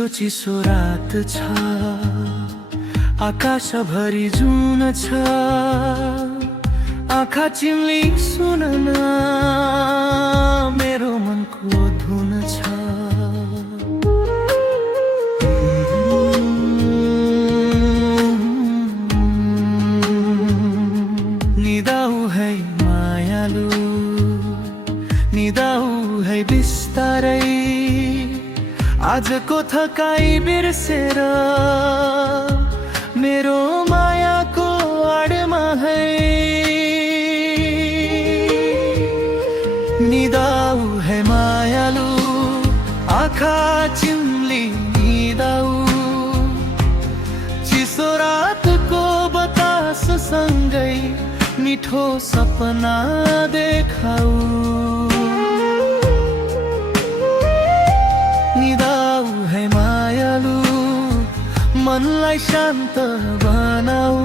चिसो चिसो रात छ, आकाशभरि जुन छ, आँखा चिम्ली सुन न, मेरो मनको धुन छ। निदाऊ है मायालु, निदाऊ है बिस्तारै, आजको थकाइ बिर्सेर मेरो मायाको आडमा है। निदाऊ है मायालु, आँखा चिम्ली निदाऊ, चिसो रातको बतास सँगै मिठो सपना देखाऊ। निदाऊ है मायालु, मनलाई शान्त बनाऊ,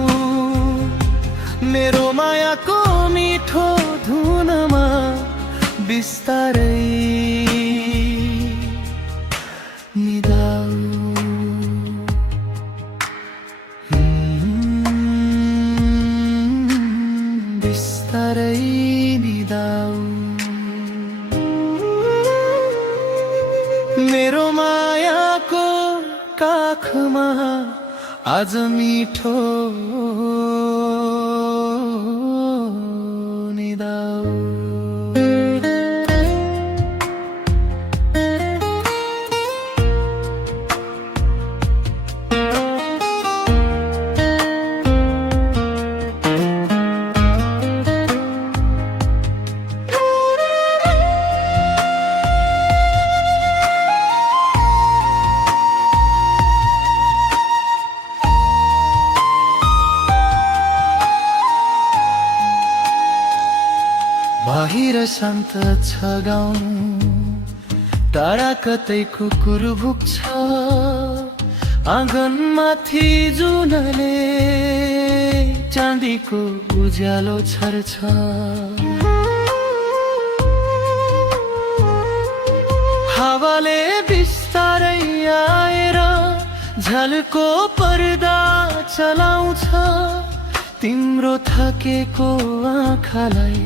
मेरो मायाको मिठो धुनमा बिस्तारै निदाऊ। बिस्तारै निदाऊ, मेरो मायाको काखमा आज मिठो निदाऊ। बाहिर शान्त छ गाउँ, टाढा कतै कुकुर भुक्छ, आँगनमाथि जुनले चाँदीको उज्यालो छर्छ। हावाले बिस्तारै आएर झलको पर्दा चलाउँछ, तिम्रो थकेको आँखालाई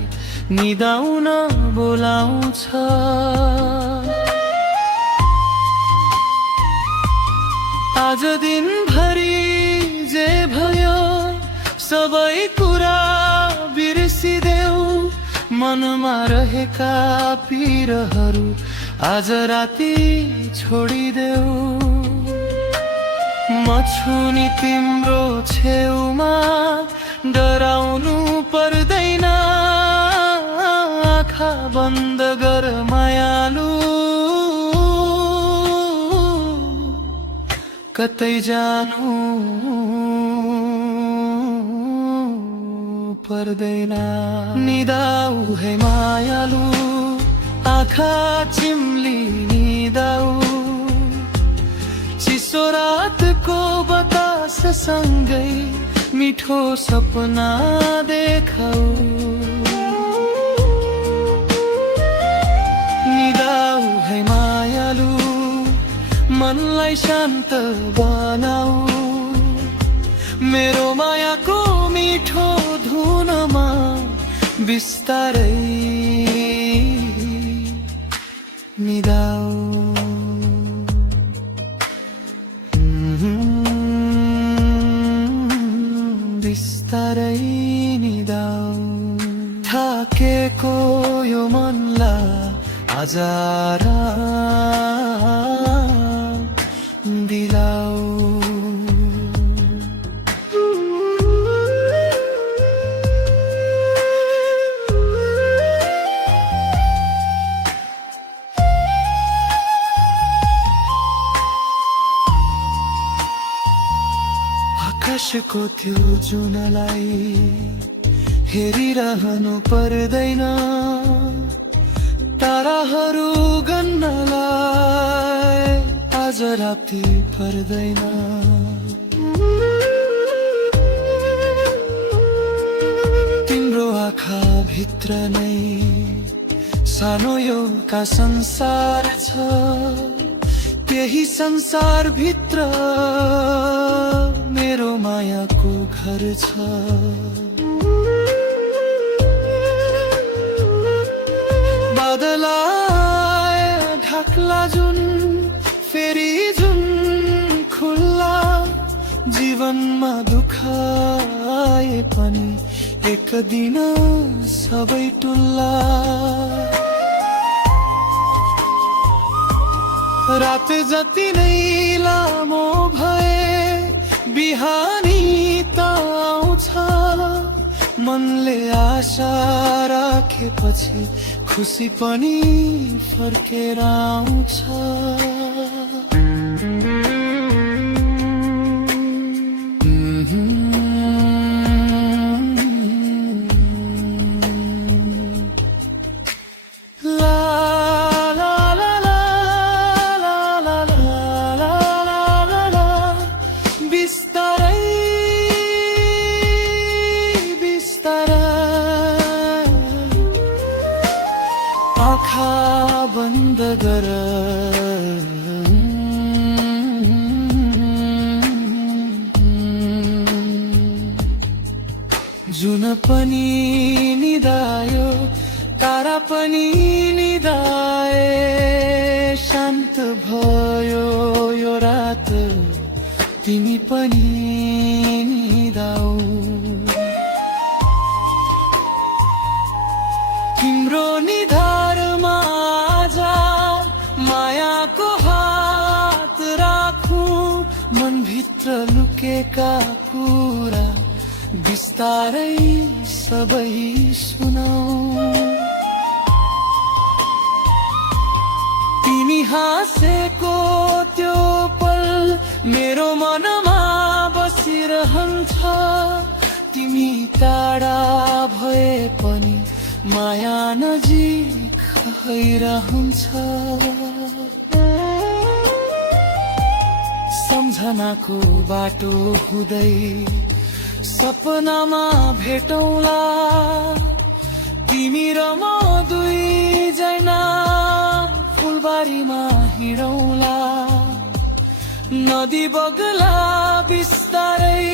निदाउन बोलाउँछ। आज दिनभरि जे भयो सबै कुरा बिर्सिदेऊ, मनमा रहेका पिरहरू आज राति छोडिदेऊ। म छु नि तिम्रो छेउमा, डराउनु पर्दैन, आँखा बन्द गर मायालु, कतै जानु पर्दैन। निदाऊ है मायालु, आँखा चिम्ली निदाऊ, चिसो रातको बतास सँगै मिठो सपना देखाऊ। निदाऊ है मायालु, मनलाई शान्त बनाऊ, मेरो मायाको मिठो धुनमा बिस्तारै निदाऊ। बिस्तारै निदाऊ, थाकेको यो मनलाई आज आराम दिलाऊ। आकाशको त्यो जुनलाई हेरिरहनु पर्दैन, ताराहरू गन्नलाई आज राति पर्दैन। तिम्रो आँखा भित्र नै सानो एउटा संसार छ, त्यही संसार भित्र मेरो मायाको घर छ। बादलाए ढाक्ला जुन फेरि जुन खुल्ला, जीवनमा दुःख आए पनि एक दिन सबै टुल्ला। रात जति नै लामो भए बिहानी त आउँछ, मनले आशा राखेपछि खुसी पनि फर्केर आउँछ। आँखा बन्द गर, जुन पनि निदायो, तारा पनि निदाए, शान्त भयो यो रात, तिमी पनि निदाऊ। तिम्रो निधारमा आजा मायाको हात राखू, मनभित्र लुकेका कुरा बिस्तारै सबै सुनाऊ। तिमी हाँसेको त्यो पल मेरो मनमा बसिरहन्छ, तिमी टाढा भए पनि माया नजिक भइरहन्छ। सम्झनाको बाटो हुँदै सपनामा भेटौँला, तिमी र म दुईजना फुलबारीमा हिँडौँला। नदी बग्ला बिस्तारै,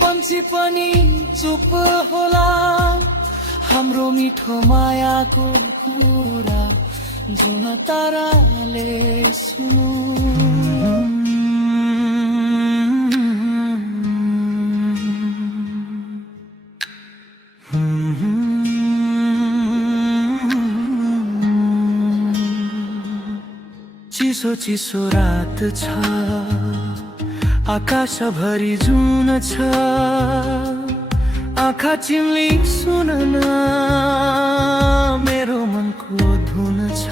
पन्छी पनि चुप होला, हाम्रो मिठो मायाको कुरा जुन ताराले सुनु। चिसो चिसो रात छ, आकाशभरि जुन छ, आँखा चिम्ली सुन न मेरो मनको धुन छ।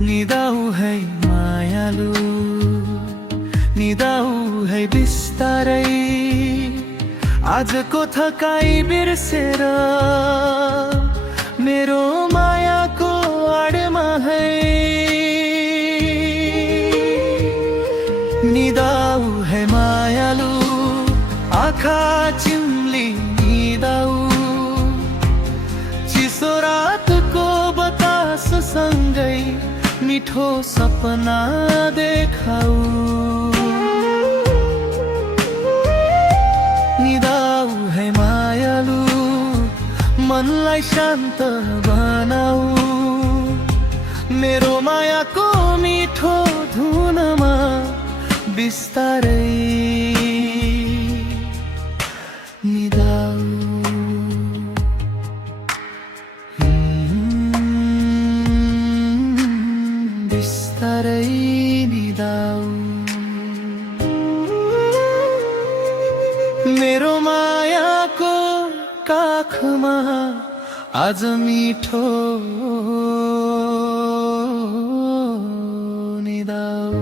निदाऊ है मायालु, निदाऊ है बिस्तारै, आजको थकाइ बिर्सेर मेरो मायाको आडमा है। निदाऊ है मायालु, आँखा चिम्ली निदाऊ, चिसो रातको बतास सँगै मिठो सपना देखाऊ। निदाऊ है मायालु, मनलाई शान्त बनाऊ, मेरो मायाको मिठो धुनमा बिस्तारै निदाऊ। बिस्तारै निदाऊ, मेरो मायाको काखमा आज मिठो निदाऊ।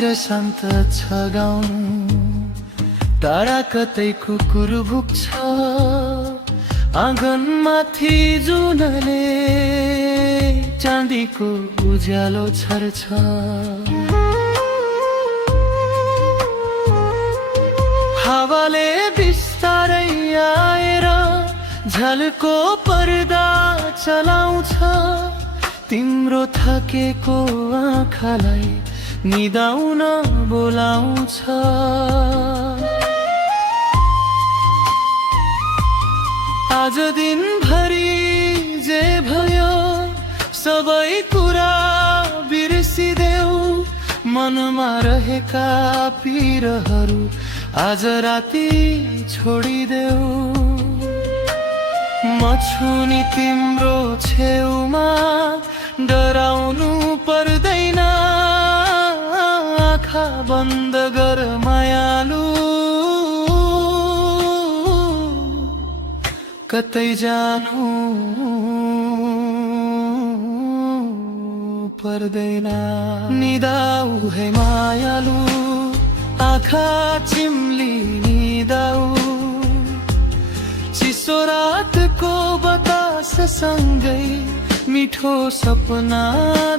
बाहिर शान्त छ गाउँ, टाढा कतै कुकुर भुक्छ, आँगनमाथि जुनले चाँदीको उज्यालो छर्छ। हावाले बिस्तारै आएर झल्को पर्दा चलाउँछ, तिम्रो थकेको आँखालाई निदाउन बोलाउँछ। आज दिनभरि जे भयो सबै कुरा बिर्सिदेऊ, मनमा रहेका पिरहरू आज राति छोडिदेऊ। म छु नि तिम्रो छेउमा, डराउनु पर्दैन, आँखा बन्द गर मायालु, कतै जानु पर्दैन। निदाऊ है मायालु, आँखा चिम्ली निदाऊ, चिसो रातको बताससँगै मिठो सपना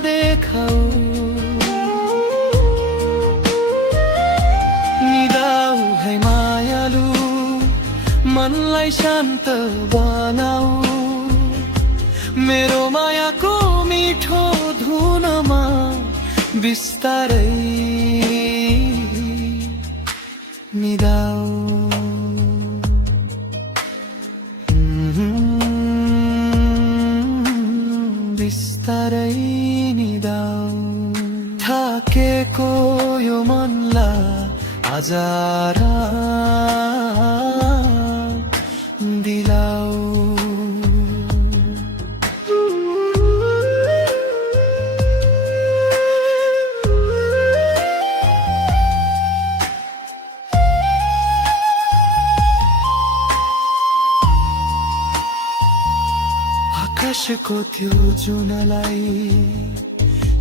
देखाऊ। निदाऊ है मायालु, मनलाई शान्त बनाऊ, मेरो मायाको मिठो धुनमा बिस्तारै निदाऊ। बिस्तारै निदाऊ, थाकेको यो मनलाई आज आराम दिलाऊ। आकाशको त्यो जुनलाई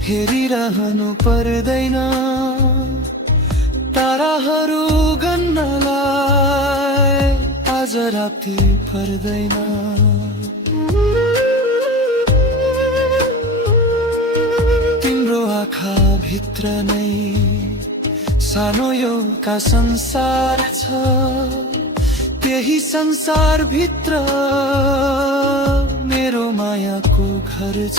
हेरिरहनु पर्दैन, ताराहरू गन्नलाई आज राति पर्दैन। तिम्रो आँखा भित्र नै सानो एउटा संसार छ, त्यही संसार भित्र मेरो मायाको घर छ।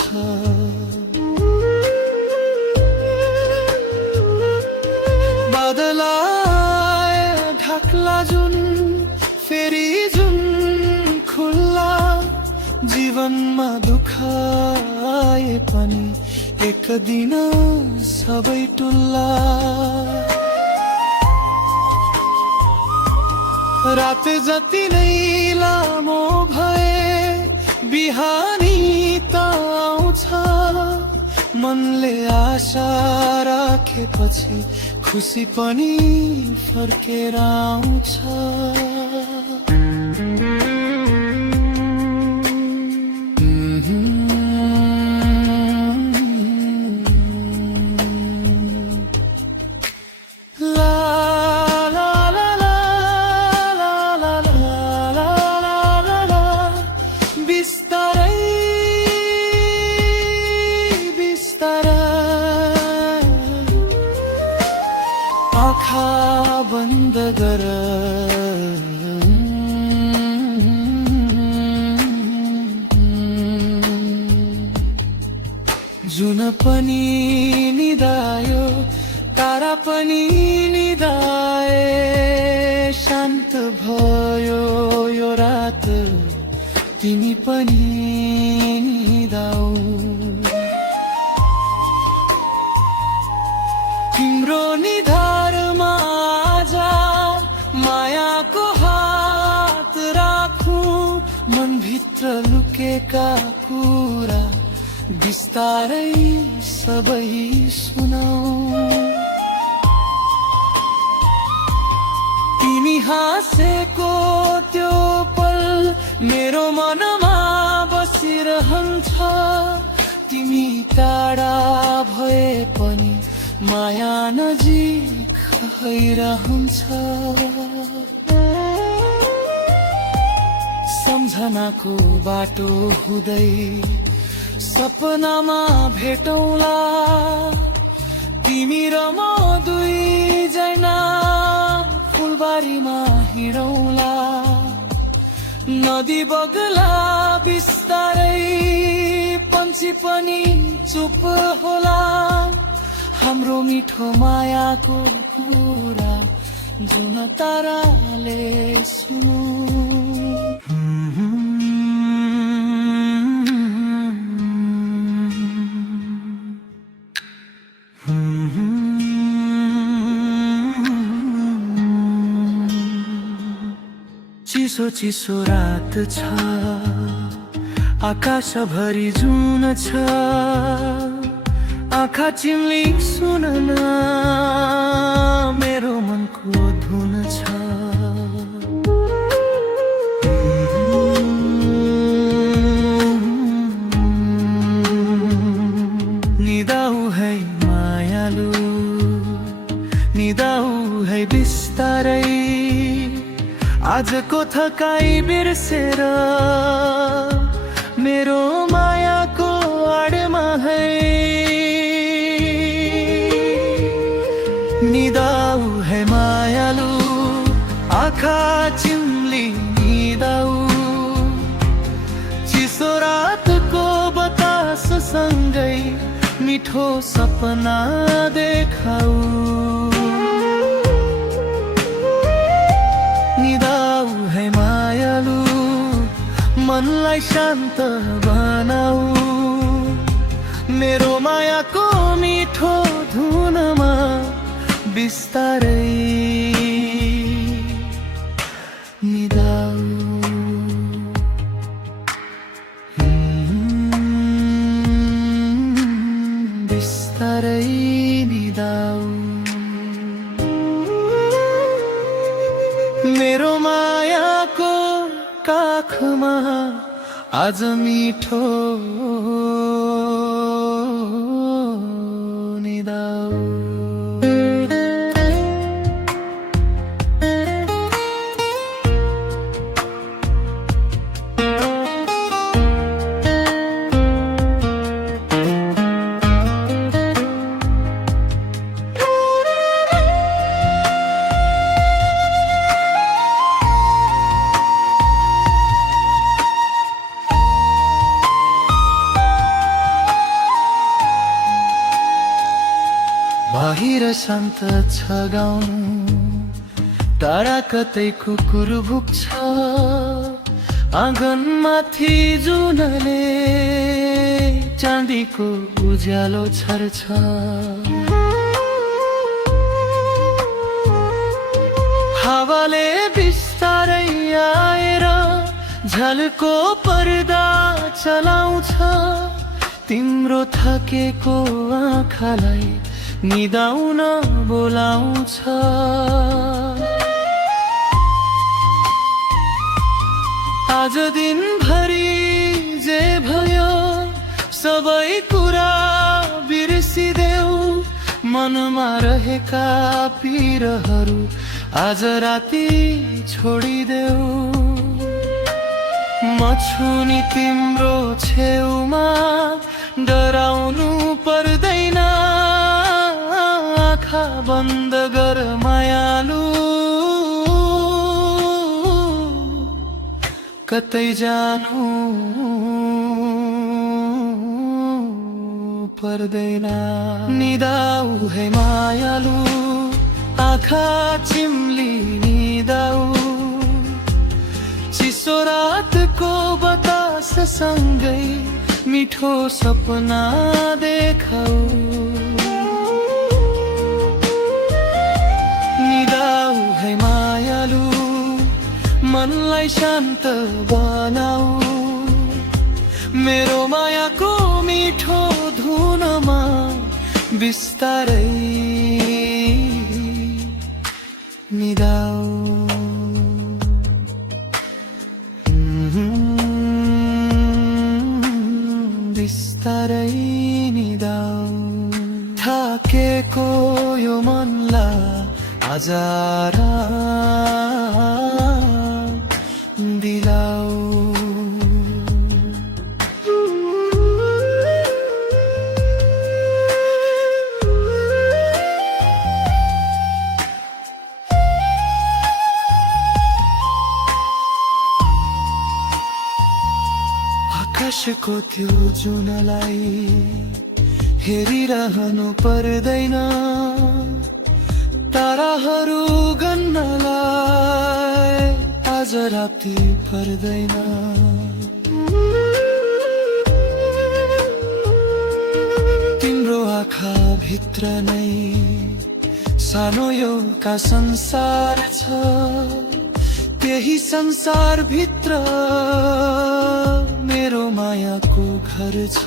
बादलाई ढाक्ला जुन फेरि जुन खुल्ला, जीवनमा दुःख आए पनि एक दिन सबै टुल्ला। रात जति नै लामो भए बिहानी त आउँछ, मनले आशा राखेपछि खुसी पनि फर्केर आउँछ। आँखा बन्द गर, जुन पनि निदायो, तारा पनि निदाए, शान्त भयो यो रात, तिमी पनि निदाऊ। तिम्रो निधारमा आज मायाको हात राखौं, मनभित्र लुकेका कुरा बिस्तारै सबै सुनाऊ। तिमी हाँसेको त्यो पल मेरो मनमा बसिरहन्छ, तिमी टाढा भए पनि माया नजिक रहन्छ सम्झनाको बाटो हुँदै सपनामा भेटौँला तिमी र म दुईजना फुलबारीमा हिँडौँला नदी बग्ला बिस्तारै पन्छी पनि चुप होला हाम्रो मिठो मायाको कुरा जुन ताराले सुनु चिसो चिसो रात छ आकाशभरि जुन छ आँखा चिम्ली सुन न मेरो मनको धुन छ निदाऊ है मायालु निदाऊ है बिस्तारै आजको थकाइ बिर्सेर मेरो मायाको आडमा है निदाऊ है मायालु आँखा चिम्ली निदाऊ चिसो रातको बतास सँगै मिठो सपना देखाऊ निदाऊ है मायालु मनलाई शान्त बनाऊ मेरो मायाको मिठो धुनमा बिस्तारै निदाऊ बिस्तारै निदाऊ मेरो मायाको काखमा आज मिठो निदाऊ बाहिर शान्त छ गाउँ टाढा कतै कुकुर भुक्छ आँगनमाथि जुनले चाँदीको उज्यालो छर्छ हावाले बिस्तारै आएर झलको पर्दा चलाउँछ तिम्रो थकेको आँखालाई निदाउन बोलाउँछ आज दिनभरि जे भयो सबै कुरा बिर्सिदेऊ मनमा रहेका पिरहरू आज राति छोडिदेऊ म छु नि तिम्रो छेउमा डराउनु पर्दैन आँखा बन्द गर मायालु कतै जानु पर्दैन निदाऊ है मायालु आँखा चिम्ली निदाऊ चिसो रातको बतास सँगै मिठो सपना देखाऊ निदाऊ है मायालु मनलाई शान्त बनाऊ मेरो मायाको मिठो धुनमा बिस्तारै निदाऊ बिस्तारै निदाऊ फर्केको यो मनलाई आज दिलाऊ। आकाशको त्यो जुनलाई हेरिरहनु पर्दैन, ताराहरू गन्नलाई आज राति पर्दैन। तिम्रो आँखा भित्र नै सानो एउटा संसार छ, त्यही संसार भित्र मेरो मायाको घर छ।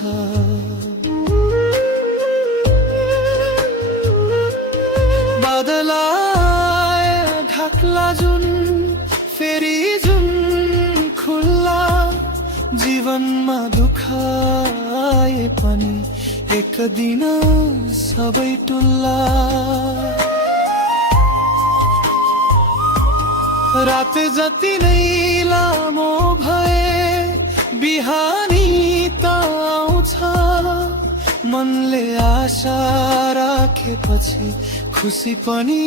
बादलाई ढाक्ला जुन फेरि जुन खुल्ला, जीवनमा दुःख आए पनि एक दिन सबै टुल्ला। रात जति नै लामो भए बिहानी त आउँछ, मनले आशा राखेपछि खुसी पनि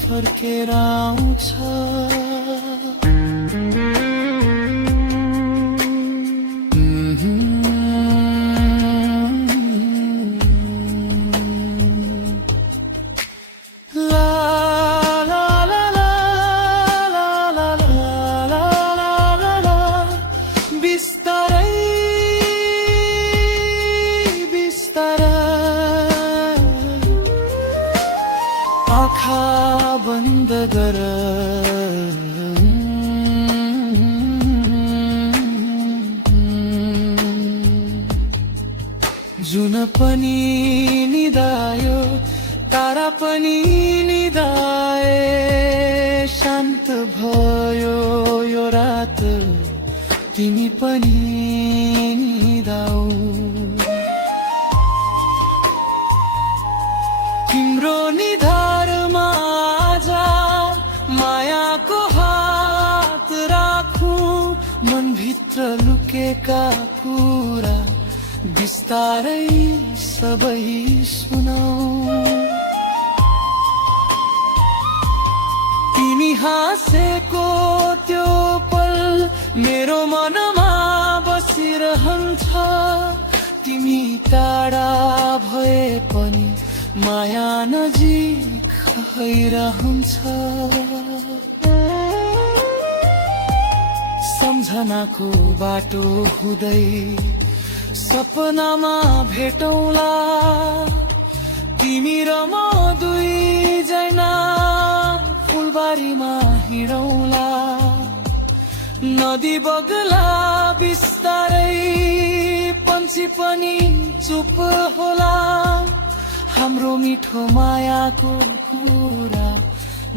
फर्केर आउँछ। आँखा बन्द गर, जुन पनि निदायो, तारा पनि निदाए, शान्त भयो यो रात, तिमी पनि निदाऊ। तिम्रो निधारमा आजा मायाको हात राखु, मनभित्र लुकेका कुरा बिस्तारै सबै सुनाऊ। तिमी हाँसेको त्यो पल मेरो मनमा बसिरहन्छ, तिमी टाढा भए पनि माया नजिक भइरहन्छ। सम्झनाको बाटो हुँदै सपनामा भेटौँला, तिमी र म दुईजना फुलबारीमा हिँडौँला। नदी बग्ला बिस्तारै, पन्छी पनि चुप होला, हाम्रो मिठो मायाको कुरा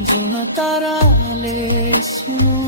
जुन ताराले सुनु।